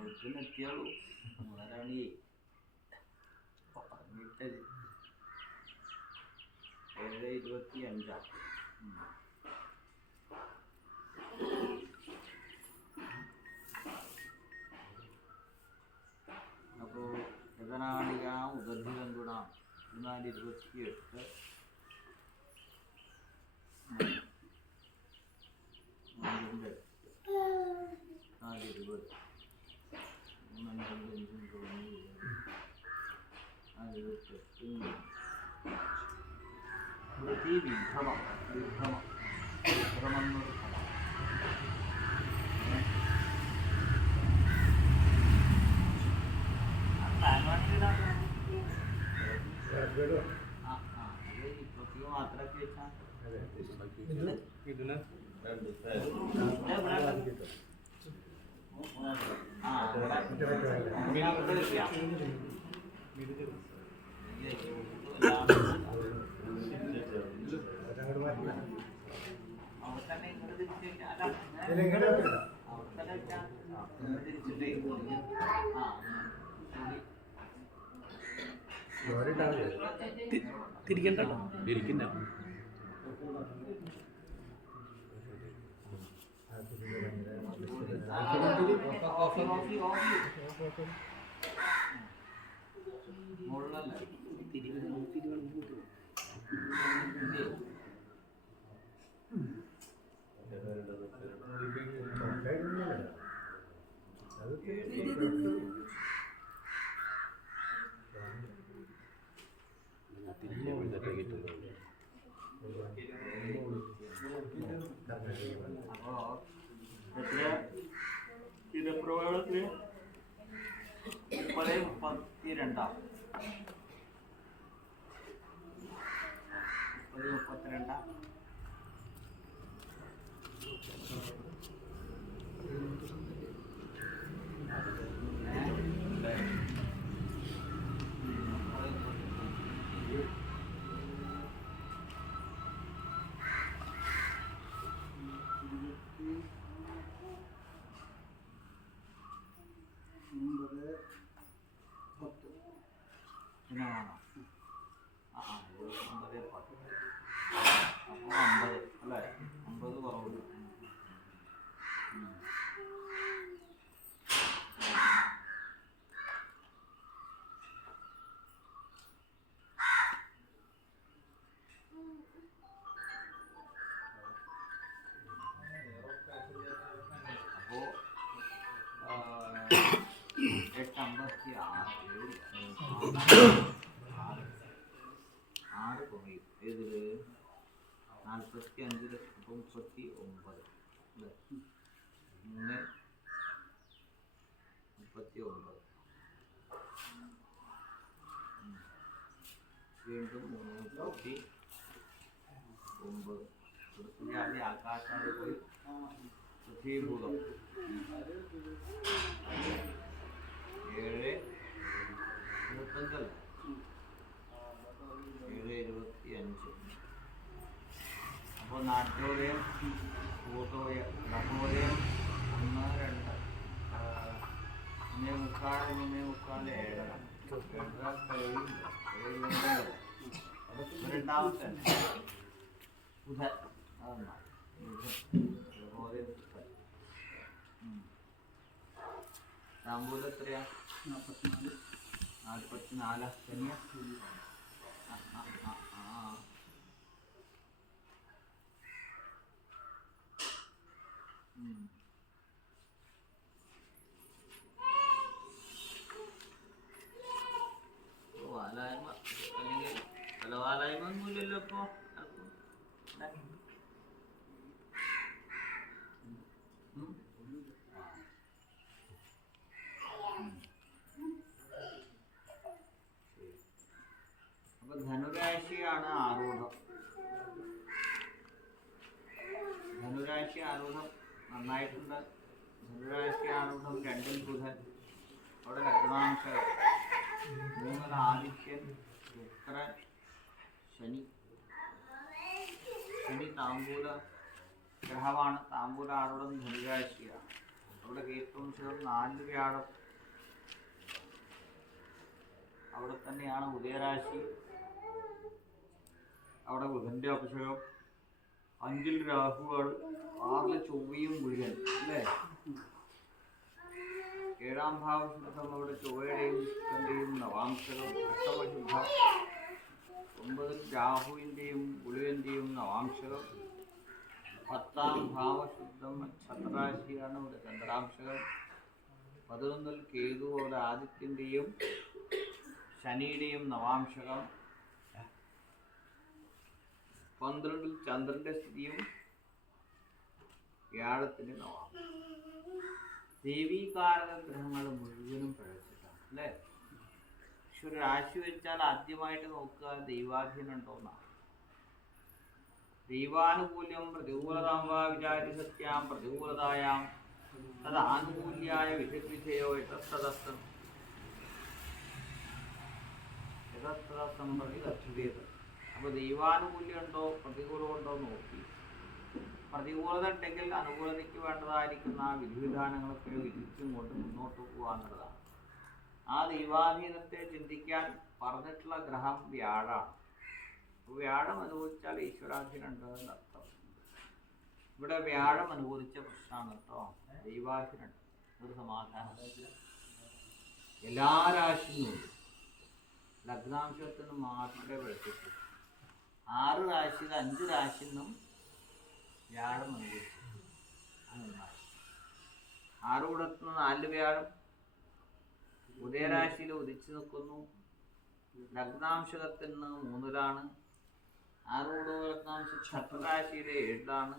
വെളുപ്പിനെത്തിയുള്ളൂ 3:30 പറഞ്ഞിട്ടത് 7:25. അപ്പോൾ ഗതനാളിക ഉദർഭിതം ഗുണം 4:28 തിരിക്കണ്ടോ ഇരിക്കുന്ന ഇത് പ്രവണത്തിന് 32. 32. ഇതില് 45 39 വീണ്ടും 39 ആകാശാണ് പോയി പൃഥ്വീഭൂതം 7:25 7:25 നാട്ടോദയം, ഭൂതോദയം, ബ്രഹ്മോദയം 1, 2, 1:45, 1:45, 7:30. രണ്ടാമത്തെ ബുധൻ, താമ്പൂലം എത്രയാ? 44. തന്നെയാ? വാലായ്മ അല്ലെങ്കിൽ ഫലവാലായ്മ ഒന്നുമില്ലല്ലോ ഇപ്പൊ. അപ്പൊ ധനുരാശിയാണ് ആരൂഢം. ധനുരാശി ആരൂഢം നന്നായിട്ടുണ്ട്. ധനുരാശി ആരൂഢം 2-ൽ ബുധൻ, അവിടെ ലഗ്നാംശം 3-ൽ ആദിത്യൻ, ശുക്രൻ, ശനി. ശനി താമ്പൂല ഗ്രഹമാണ്. താമ്പൂല ആരൂഢം ധനുരാശിയാണ്. അവിടെ കേട്ടുവംശം 4 വ്യാഴം. അവിടെ തന്നെയാണ് ഉദയരാശി. അവിടെ ബുധന്റെ അഭിഷേകം. 5-ൽ രാഹുവാണ്. 6-ൽ ചൊവ്വയും ബുധൻ അല്ലേ? 7-ാം ഭാവശുദ്ധം അവിടെ ചൊവ്വയുടെയും ശുക്രന്റെയും നവാംശകം. 8-വശുദ്ധം 9-ൽ രാഹുവിന്റെയും ഗുരുവിന്റെയും നവാംശകം. 10-ാം ഭാവശുദ്ധം ഛത്രരാശിയാണ് ഇവിടെ ചന്ദ്രാംശകം. 11-ൽ കേതു അവിടെ ആദിത്യന്റെയും ശനിയുടെയും നവാംശകം. 12-ൽ ചന്ദ്രന്റെ സ്ഥിതിയും വ്യാഴത്തിന്റെ നവാംശകം. ദേവീകാരക ഗ്രഹങ്ങൾ മുഴുവനും പ്രവർത്തിക്കാം അല്ലേ? പക്ഷെ ഒരു രാശി വെച്ചാൽ ആദ്യമായിട്ട് നോക്കുക ദൈവാധീനം ഉണ്ടോന്നാണ്. ദൈവാനുകൂല്യം പ്രതികൂലതാം വാ വിചാരി സത്യാം പ്രതികൂലതായാം തത് ആനുകൂല്യായ വിധിവിധയോ യഥസ്തദസ്തം പ്രതി കർത്തവ്യത്. അപ്പോൾ ദൈവാനുകൂല്യം ഉണ്ടോ പ്രതികൂലം ഉണ്ടോ നോക്കി, പ്രതികൂലത ഉണ്ടെങ്കിൽ അനുകൂലതയ്ക്ക് വേണ്ടതായിരിക്കുന്ന ആ വിധിവിധാനങ്ങളൊക്കെ വിധിച്ചും കൊണ്ട് മുന്നോട്ട് പോകുക എന്നുള്ളതാണ്. ആ ദൈവാധീനത്തെ ചിന്തിക്കാൻ പറഞ്ഞിട്ടുള്ള ഗ്രഹം വ്യാഴാണ്. വ്യാഴം അനുഭവിച്ചാൽ ഈശ്വരാധീനം ഉണ്ട് എന്നർത്ഥം. ഇവിടെ വ്യാഴം അനുഭവിച്ച പ്രശ്നമാണ് കേട്ടോ. ദൈവാധീനം ഒരു സമാധാനം. എല്ലാ രാശിയും ലഗ്നാംശത്തിന് മാത്രമേ വിളിച്ചിട്ടു. 6 രാശിയിൽ 5 രാശിന്നും വ്യാഴം അനുഭവിച്ചു. 6 കൂടത്തുനിന്ന് 4 വ്യാഴം ഉദയരാശിയിൽ ഉദിച്ചു നിൽക്കുന്നു. ലഗ്നാംശകത്തിന് 3-ലാണ്. 6 കൂടോ ലഗ്നാംശം ഛത്രരാശിയിലെ 7-ലാണ്.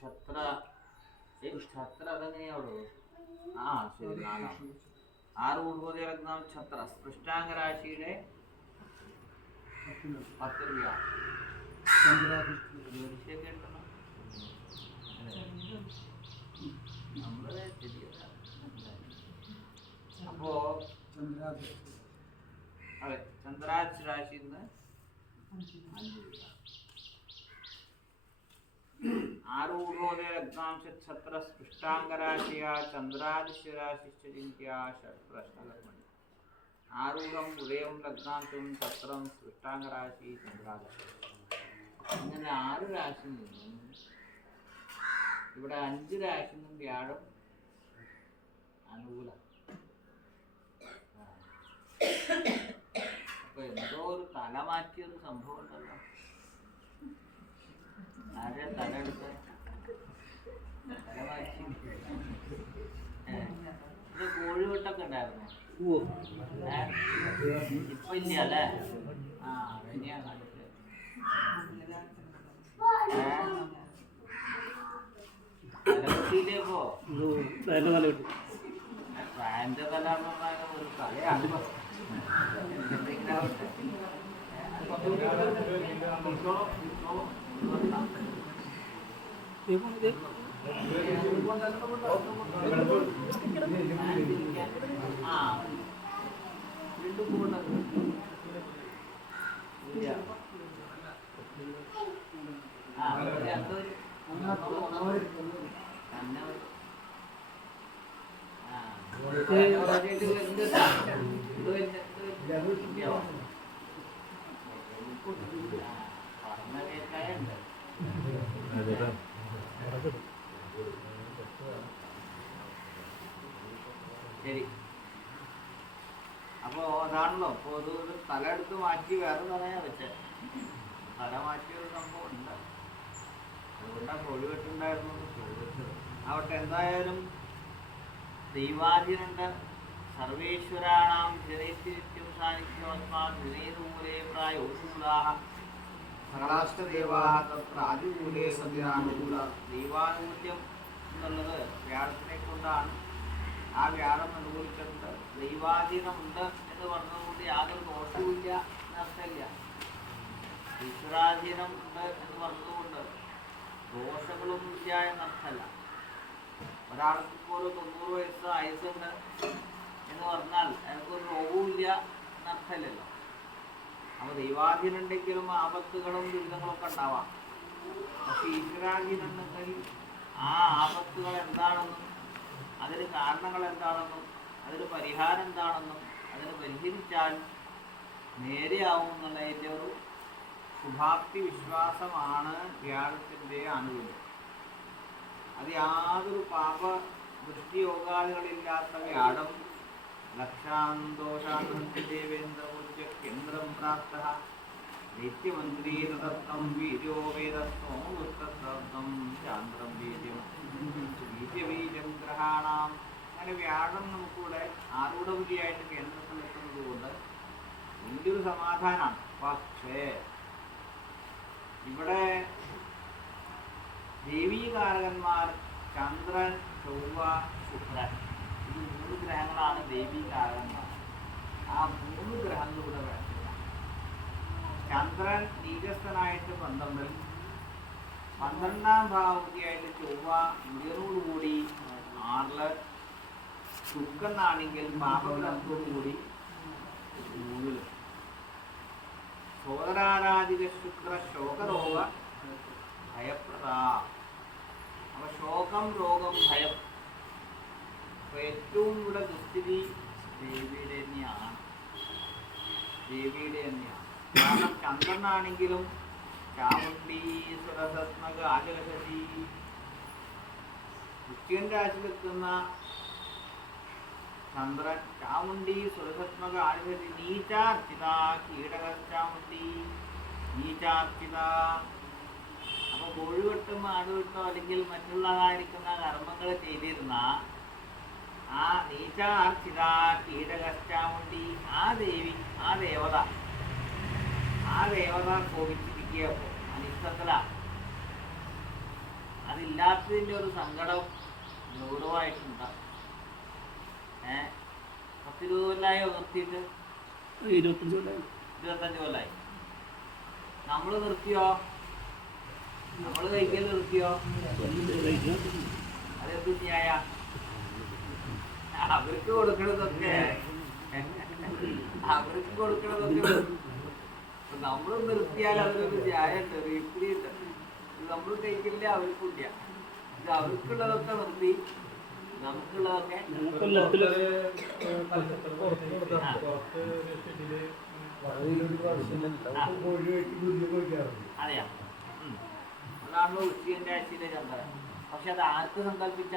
ഛത്ര അതെങ്ങനെയാണോ? ശരി 4-ആണ്. 6 കൂടുമ്പോഴേ ലഗ്നം ഛത്ര സ്പൃഷ്ടാംഗ രാശിയുടെ 10-ൽ വ്യാഴം. അപ്പോ അതെ ചന്ദ്രാശി രാശിയിൽ നിന്ന് 6 ഊർധ്വോദയ ലഗ്നാംശ ഛത്ര സ്പൃഷ്ടാംഗരാശിയ ചന്ദ്രാദിശ്യരാശിശ്ചിന്യ ഷഡ്പ്രശ്നകർമ്മണി. ആരൂഢം ഉദയം ലഗ്നാംശം ഛത്രം സ്പൃഷ്ടാംഗരാശി ചന്ദ്രാദശ. അങ്ങനെ 6 രാശി നിന്നും ഇവിടെ 5 രാശി നിന്നും വ്യാഴം അനുകൂലം. അപ്പൊ എന്തോ ഒരു തല മാറ്റിയൊരു സംഭവം ഉണ്ടല്ലോ. ആരെ തലെടുത്ത് തല മാറ്റി. ഇത് കോഴിവെട്ടൊക്കെ ഉണ്ടായിരുന്നു ഇപ്പൊ ഇല്ല അല്ലേ? തന്നെയാ കാണിച്ചത്. തലകുത്തിയില്ലേപ്പോ ഫാൻ്റെ തല എന്ന് പറഞ്ഞാൽ ഒരു തലയാണ്. എന്തെങ്കിലും ആവട്ടെ. ശരി. അപ്പൊ അതാണല്ലോ ഇപ്പൊ ഒരു തല എടുത്ത് മാറ്റി വേറെ തലയാ വെച്ചത്. തല മാറ്റിയൊരു സംഭവം ഉണ്ട്. അതുകൊണ്ടാണ് ഒഴിവെട്ടുണ്ടായിരുന്നു ചോദിച്ചത്. ആവട്ടെ, എന്തായാലും ദൈവാധീനുണ്ട്. സർവേശ്വരാണാം ജനൈത്യനിത്യം സാന്നിധ്യവസ്മാൻ വിനയദൂലേ പ്രായോസൂലാഹ സകലാഷ്ടദേവാഹ തത്ര ആദിമൂലേ സത്യാനുകൂല. ദൈവാനുകൂല്യം എന്നുള്ളത് വ്യാഴത്തിനെ കൊണ്ടാണ്. ആ വ്യാഴം അനുകൂലിച്ചിട്ടുണ്ട്. ദൈവാധീനമുണ്ട് എന്ന് പറഞ്ഞതുകൊണ്ട് യാതൊരു ദോഷവുമില്ല എന്നർത്ഥമില്ല. ഈശ്വരാധീനം ഉണ്ട് എന്ന് പറഞ്ഞതുകൊണ്ട് ദോഷങ്ങളൊന്നും ഇല്ല എന്നർത്ഥമല്ല. ഒരാൾക്ക് ഇപ്പോൾ ഒരു 90 വയസ്സ് ആയുസുണ്ട് എന്ന് പറഞ്ഞാൽ അയാൾക്കൊരു രോഗവും ഇല്ല എന്നർത്ഥമില്ലല്ലോ. അപ്പോൾ ദൈവാധീനം ഉണ്ടെങ്കിലും ആപത്തുകളും ദുരിതങ്ങളൊക്കെ ഉണ്ടാവാം. പക്ഷെ ഈശ്വരാധീനം ഉണ്ടെങ്കിൽ ആ ആപത്തുകൾ എന്താണെന്നും അതിന് കാരണങ്ങൾ എന്താണെന്നും അതിന് പരിഹാരം എന്താണെന്നും അതിന് പരിഹരിച്ചാൽ നേരെയാവും എന്നുള്ളതിൻ്റെ ഒരു ശുഭാപ്തി വിശ്വാസമാണ് വ്യാഴത്തിൻ്റെ ആനുകൂല്യം. അത് യാതൊരു പാപ ദൃഷ്ടിയോഗാദികളില്ലാത്ത വ്യാഴം ലക്ഷാന്തോഷാന്തം ദേവേന്ദ്രമുദ്യ കേന്ദ്രം പ്രാപ്ത നിത്യമന്ത്രി തദർത്ഥം വീര്യോ വേദസ്തോം ചാന്ദ്രം ബീജം ഗ്രഹാണാം. അങ്ങനെ വ്യാഴം നമുക്കിവിടെ ആരൂഢപുരിയായിട്ട് കേന്ദ്രത്തിൽ എത്തുന്നത് കൊണ്ട് വലിയൊരു സമാധാനമാണ്. പക്ഷേ ഇവിടെ ദേവീകാരകന്മാർ ചന്ദ്രൻ, ചൊവ്വ, ശുക്രൻ, ഈ 3 ഗ്രഹങ്ങളാണ് ദേവീകാരകന്മാർ. ആ 3 ഗ്രഹങ്ങൾ ഇവിടെ വേണം. ചന്ദ്രൻ നീചസ്ഥനായിട്ട് 12, 12ാം ഭാവത്തിയായിട്ട് ചൊവ്വ ഉയരോടുകൂടി 6, ശുക്രനാണെങ്കിൽ പാപഗ്രഹത്തോടുകൂടി 3. സോദരാരാധിക ശുക്ര ശോകരോഗ ഭയപ്രദ. അപ്പൊ ശോകം, രോഗം, ഭയം ഏറ്റവും ഇവിടെ ദുസ്ഥിതി ദേവിയുടെ തന്നെയാണ്. കാരണം ചന്ദ്രനാണെങ്കിലും ചാമുണ്ഡി സുരസത്മക ആചരശി ക്രിസ്ത്യൻ രാശിയിലെത്തുന്ന ചന്ദ്രൻ ചാമുണ്ഡി സുരസത്മക ആചരശി നീചാർച്ചിത കീടകച്ചാമുണ്ഡി നീചാർച്ചിത. അപ്പൊ കോഴിവെട്ടും ആടുവെട്ടോ അല്ലെങ്കിൽ മറ്റുള്ളതായിരിക്കുന്ന കർമ്മങ്ങൾ ചെയ്തിരുന്ന ആ നീചാർച്ചിത കീടകച്ചാമുണ്ഡി ആ ദേവി, ആ ദേവത കോപിച്ചിരിക്കുക. അനിഷ്ടത്തില അതില്ലാത്തതിൻ്റെ ഒരു സങ്കടം ഗൗരവമായിട്ടുണ്ട്. 10-20 കൊല്ലായോ നിർത്തിയിട്ട്? 25 കൊല്ലായി. നമ്മൾ നിർത്തിയോ? നമ്മൾ കഴിക്കൽ നിർത്തിയോ? അതെന്ത് ന്യായ? അവർക്ക് കൊടുക്കണതൊക്കെ നമ്മൾ നിർത്തിയാൽ അതിനൊരു ന്യായമുണ്ട്, റീപ്രിയുണ്ട്. നമ്മൾ കഴിക്കില്ല, അവർക്കില്ല. ഇത് അവർക്കുള്ളതൊക്കെ നിർത്തി നമുക്കുള്ളതൊക്കെ അതെയാ. അതാണല്ലോ വൃശ്ചികന്റെ ആഴ്ചയിലെ ചന്ദ്രൻ. പക്ഷെ അത് ആർക്ക് സങ്കല്പിച്ച?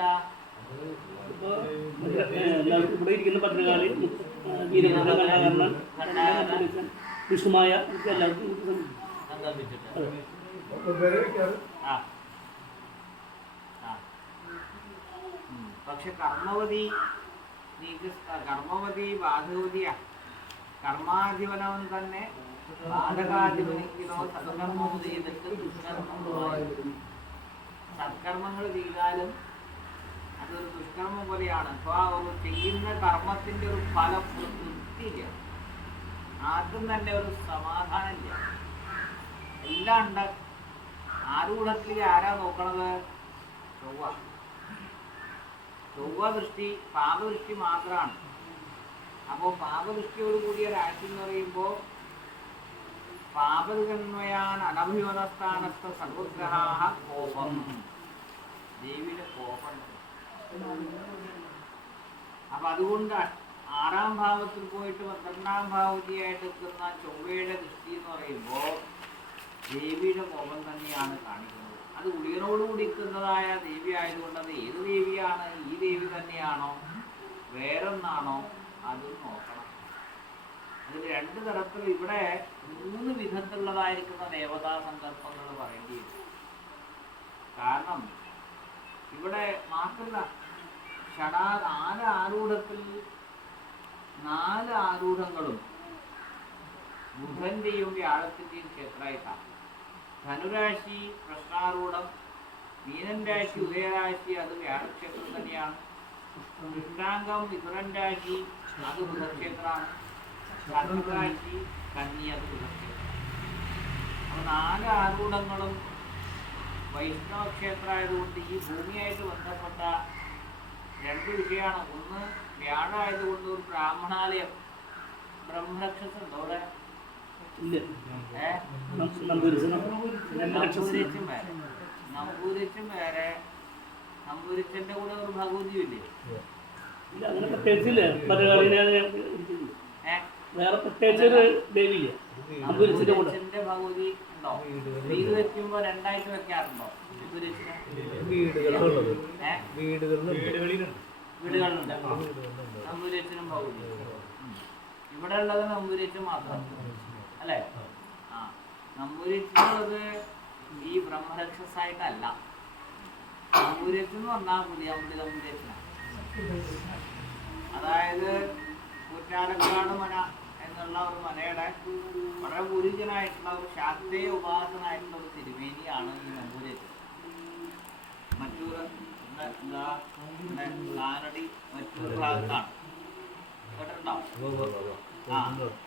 വിഷ്ണുമായ സങ്കല്പിച്ചിട്ട്. പക്ഷെ കർമ്മവതി ബാധവതിയാ. കർമാധിപനവൻ തന്നെ ബാധകാധിപനിക്കണോ സത്കർമ്മം ചെയ്തിട്ട് സത്കർമ്മങ്ങൾ ചെയ്താലും അതൊരു ദുഷ്കർമ്മം പോലെയാണ്. അപ്പൊ ആ ഒരു ചെയ്യുന്ന കർമ്മത്തിന്റെ ഒരു ഫലം ഒരു തൃപ്തിയില്ല, ആർക്കും തന്നെ ഒരു സമാധാനമില്ല. എല്ലാം ഉണ്ട്. ആരൂഢത്തിൽ ആരാ നോക്കണത്? ചൊവ്വ ദൃഷ്ടി പാപദൃഷ്ടി മാത്രമാണ്. അപ്പോൾ പാപദൃഷ്ടിയോട് കൂടിയ രാശി എന്ന് പറയുമ്പോൾ പാപകന്മയാൻ അനഭിമതസ്ഥാനസ്ഥ സർവഗ്രഹാഹ കോപം. ദേവിയുടെ കോപം. അപ്പൊ അതുകൊണ്ട് 6-ാം ഭാവത്തിൽ പോയിട്ട് 12-ാം ഭാവതിയായിട്ട് നിൽക്കുന്ന ചൊവ്വയുടെ ദൃഷ്ടി എന്ന് പറയുമ്പോൾ ദേവിയുടെ കോപം തന്നെയാണ് കാണിക്കുന്നത്. അത് ഉളിയനോടുകൂടി നിൽക്കുന്നതായ ദേവി ആയതുകൊണ്ട് അത് ഏത് ദേവിയാണ്, ഈ ദേവി തന്നെയാണോ വേറൊന്നാണോ അതും നോക്കണം. അതിൽ 2 തരത്തിൽ ഇവിടെ 3 വിധത്തിലുള്ളതായിരിക്കുന്ന ദേവതാ സങ്കല്പങ്ങൾ പറയേണ്ടി വരും. കാരണം ഇവിടെ മാത്രമല്ല, 4 ആരൂഢത്തിൽ 4 ആരൂഢങ്ങളും ബുധന്റെയും വ്യാഴത്തിന്റെയും ക്ഷേത്രമായിട്ടാണ്. ധനുരാശി പ്രശ്നാരൂഢം, മീനൻ രാശി ഉദയരാശി അത് വ്യാഴക്ഷേത്രം തന്നെയാണ്. കൃഷ്ണാംഗം മിഥുനൻ രാശി അത് ബുധക്ഷേത്രമാണ്. കർമ്മരാശി കന്നി അത് ബുധക്ഷേത്രം. അപ്പോൾ 4 ആരൂഢങ്ങളും വൈഷ്ണവ ക്ഷേത്രമായതുകൊണ്ട് ഈ ഭൂമിയായിട്ട് ബന്ധപ്പെട്ട 2 വിഷയമാണ്. ഒന്ന് വ്യാഴമായതുകൊണ്ട് ഒരു ബ്രാഹ്മണാലയം ബ്രഹ്മരക്ഷസുണ്ടോ അവിടെ? നമ്പൂരിച്ചും വേറെ, നമ്പൂരിച്ചന്റെ കൂടെ ഒരു ഭഗവതിയും ഇല്ലേ? അങ്ങനെ പ്രത്യേകിച്ചില്ലേ? വേറെ പ്രത്യേകിച്ച് ഒരു ദേവിയില്ല. നമ്പൂരിച്ചന്റെ ഭഗവതി ഉണ്ടോ? വീട് വെക്കുമ്പോ 2 ആയിട്ട് വെക്കാറുണ്ടോ? വീടുകളുണ്ട് നമ്പൂരിച്ചനും ഭഗവതി. ഇവിടെ ഉള്ളത് നമ്പൂരിച്ചൻ മാത്രം അല്ലേ? ആ, നമ്പൂരിച്ചുള്ളത് ഈ ബ്രഹ്മരക്ഷസായിട്ടല്ല. നമ്പൂരിച്ചൻ എന്ന് പറഞ്ഞാൽ പുതിയമ്പി നമ്പൂരിച്ചനാണ്. അതായത് കൂറ്റാലക്കാട് മന എന്നുള്ള ഒരു മനയുടെ വളരെ ഗുരുജനായിട്ടുള്ള ഒരു ശാസ്ത്രീയ ഉപാസനായിട്ടുള്ള ഒരു തിരുമേനിയാണ് ഈ നമ്പൂരിച്ചൻ. മറ്റൂർ എന്താ കാനടി മറ്റൊരു ഭാഗത്താണ് കേട്ടിട്ടുണ്ടോ? ആ